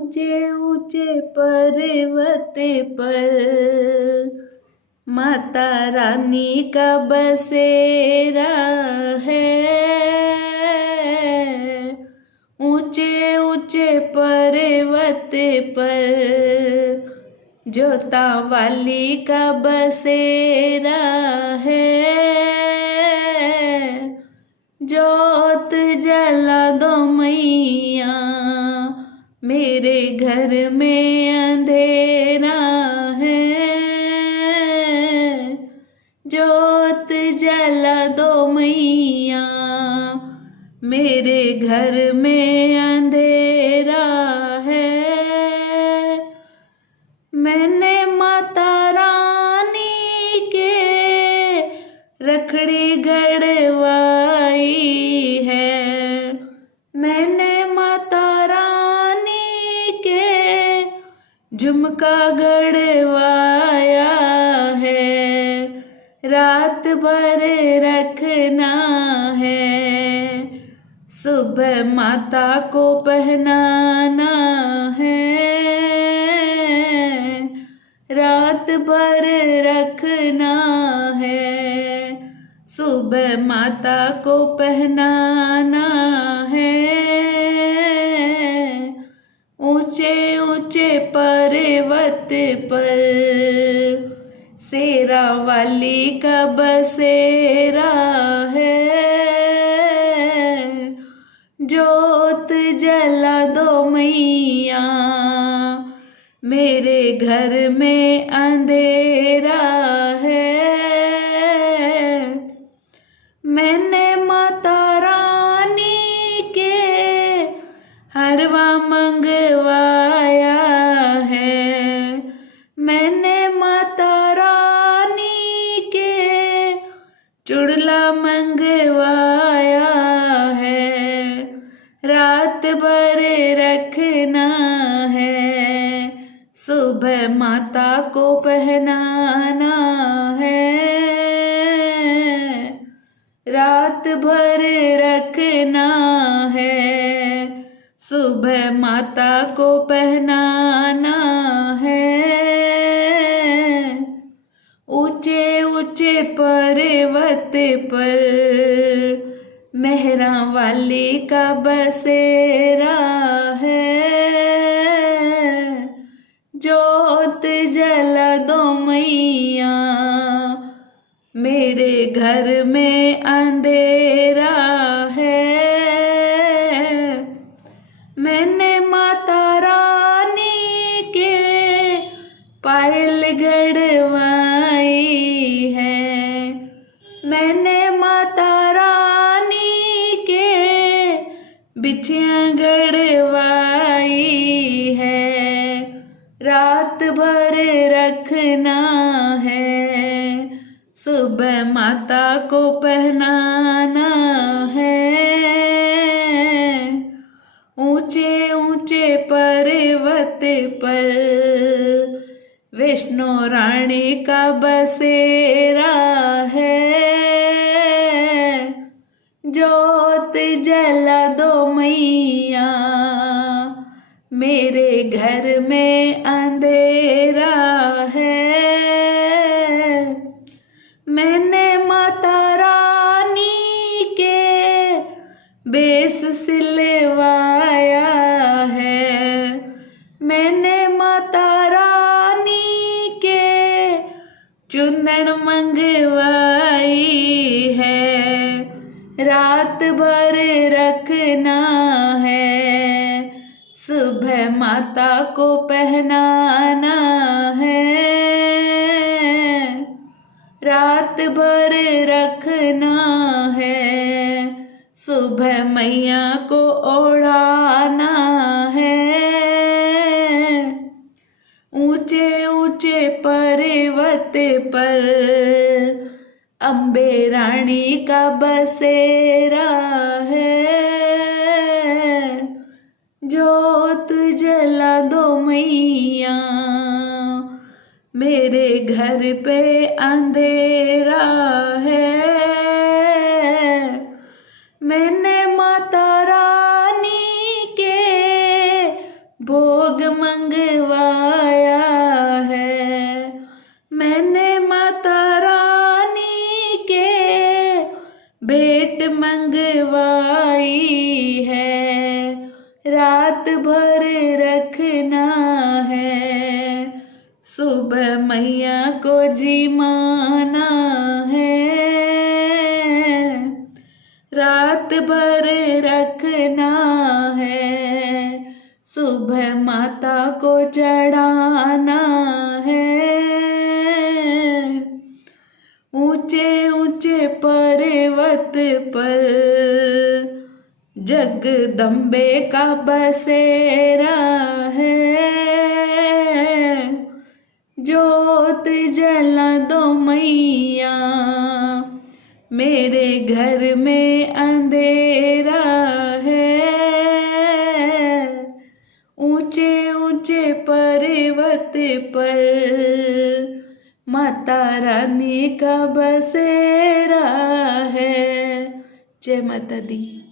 ऊंचे ऊंचे पर्वत पर माता रानी का बसेरा है। ऊंचे ऊंचे पर्वत पर जोता वाली का बसेरा है। जोत जला दो मैया, मेरे घर में अंधेरा है। जोत जला दो मैया, मेरे घर में अंधेरा है। मैंने माता रानी के रखड़ी गड़वाई है। मैंने माता रानी के झुमका गड़वाया है। रात भर रखना है, सुबह माता को पहनाना है। रात भर रखना है, सुबह माता को पहनाना है। ऊंचे ऊंचे पर्वत पर शेरा वाली का बसेरा है। जोत जला दो मैया, मेरे घर में अंधेरा है। मैंने माता रानी के हरवा मंगवाया है। मैंने माता रानी के चुड़ला मंगवाया है। रात भर रखना है, सुबह माता को पहनाना है। रात भर रखना है, सुबह माता को पहनाना है। ऊंचे ऊंचे पर्वत पर मेहरा वाली का बसेरा है। जोत जला दो मैया, मेरे घर में अंधेरा है। मैंने माता रानी के पायल गड़वाई है। मैंने माता रानी के बिछियाँ गड़वाई है। रात भर रखना है, सुबह माता को पहनाना है। ऊंचे ऊंचे पर्वत पर विष्णु रानी का बसेरा है। जोत जला दो मैया, मेरे घर में अंधेरा है। मैंने माता रानी के बेस सिलवाया है। मैंने माता रानी के चुंदन मंगवाई है। रात भर रखना है, सुबह माता को पहनाना है। रात भर रखना है, सुबह मैया को ओढ़ाना है। ऊंचे ऊंचे पर्वत पर अम्बे रानी का बसेरा है। जोत जला दो मैया, मेरे घर पे अंधेरा है। मैंने माता रानी के भोग मंगवाया है। मैंने माता रानी के भेंट मंगवाई है। रात भर रखना है, सुबह मैया को जिमाना है। रात भर रखना है, सुबह माता को चढ़ाना है। ऊंचे ऊंचे पर्वत पर जगदम्बे का बसेरा है। जोत जला दो मैया, मेरे घर में अंधेरा है। ऊंचे ऊंचे पर्वत पर माता रानी का बसेरा है। जय माता दी।